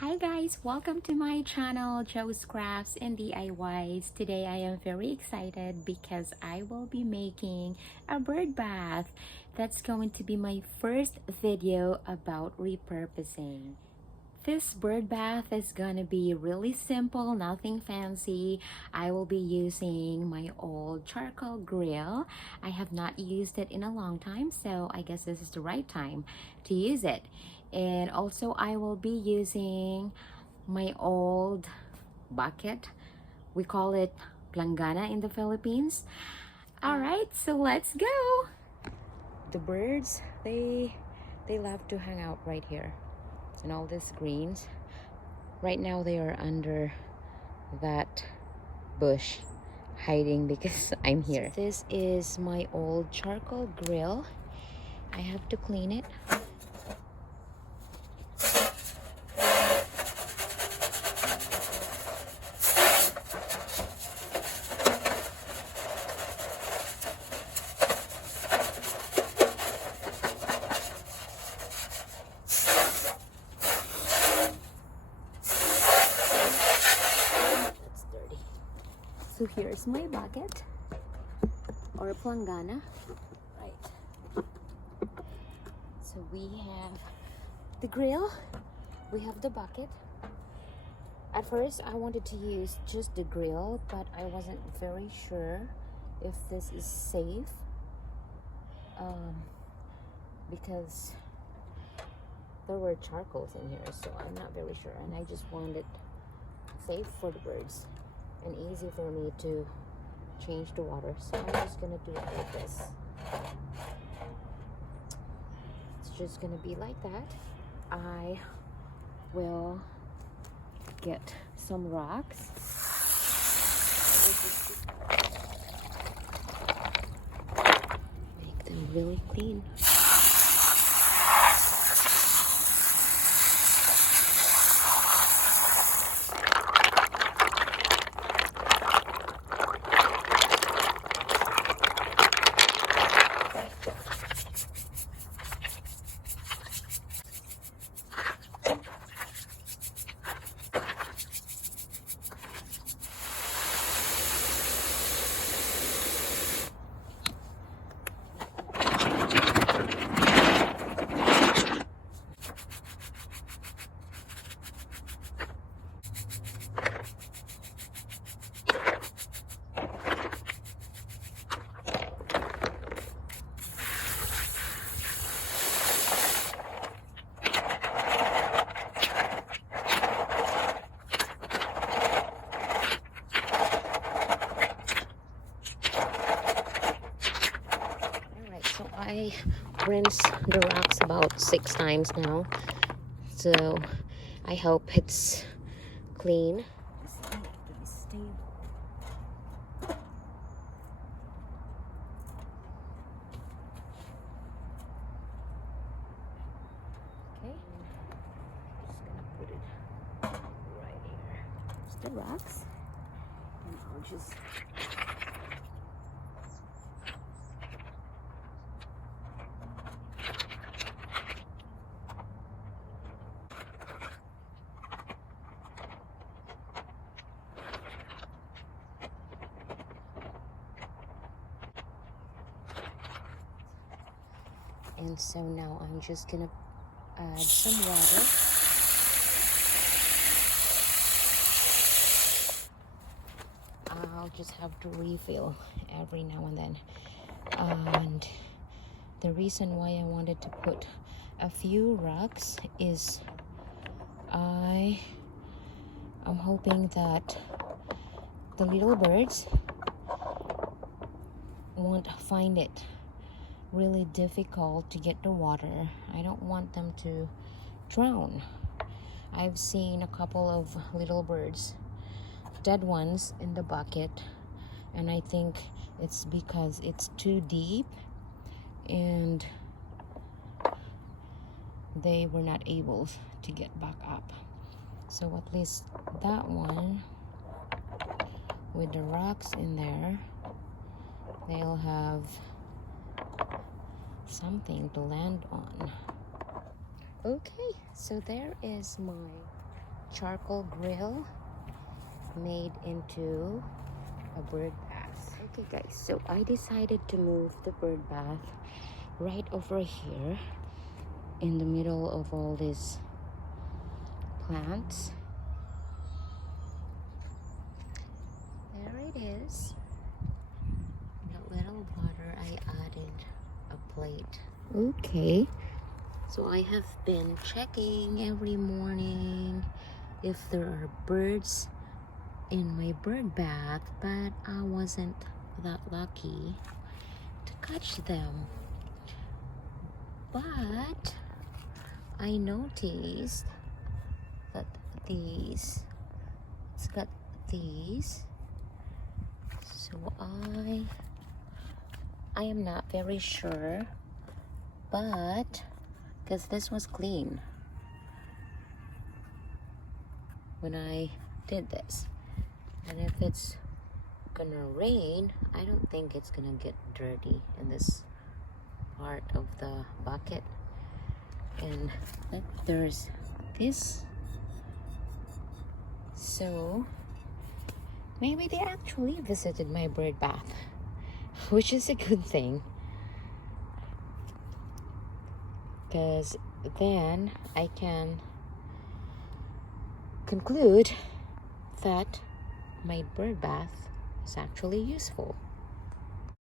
Hi guys, welcome to my channel Joe's Crafts and DIYs. Today I am very excited because I will be making a bird bath. That's going to be my first video about repurposing. This bird bath is gonna be really simple, nothing fancy. I will be using my old charcoal grill. I have not used it in a long time, so I guess this is the right time to use it. And also I will be using my old bucket. We call it planggana in the Philippines. All right, so let's go. The birds, they love to hang out right here and all these greens. Right now they are under that bush hiding because I'm here. So this is my old charcoal grill. I have to clean it. So here's my bucket or planggana. Right. So we have the grill, we have the bucket. At first I wanted to use just the grill, but I wasn't very sure if this is safe because there were charcoals in here, so I'm not very sure, and I just wanted it safe for the birds and easy for me to change the water, so I'm just gonna do it like this. It's just gonna be like that. I will get some rocks. Make them really clean. I rinsed the rocks about 6 times now, so I hope it's clean. Okay, just gonna put it right here. It's the rocks, and I'll just and so now I'm just gonna add some water. I'll just have to refill every now and then. And the reason why I wanted to put a few rocks is I'm hoping that the little birds won't find it really difficult to get the water. I don't want them to drown. I've seen a couple of little birds, dead ones, in the bucket, and I think it's because it's too deep and they were not able to get back up. So at least that one with the rocks in there, they'll have something to land on. Okay, so there is my charcoal grill made into a bird bath. Okay guys, so I decided to move the bird bath right over here in the middle of all these plants. There it is. The little water, I added a plate. Okay, so I have been checking every morning if there are birds in my bird bath, but I wasn't that lucky to catch them. But I noticed that it's got these, so I am not very sure, but because this was clean when I did this, and if it's gonna rain, I don't think it's gonna get dirty in this part of the bucket. And look, there's this, so maybe they actually visited my bird bath, which is a good thing, because then I can conclude that my bird bath is actually useful.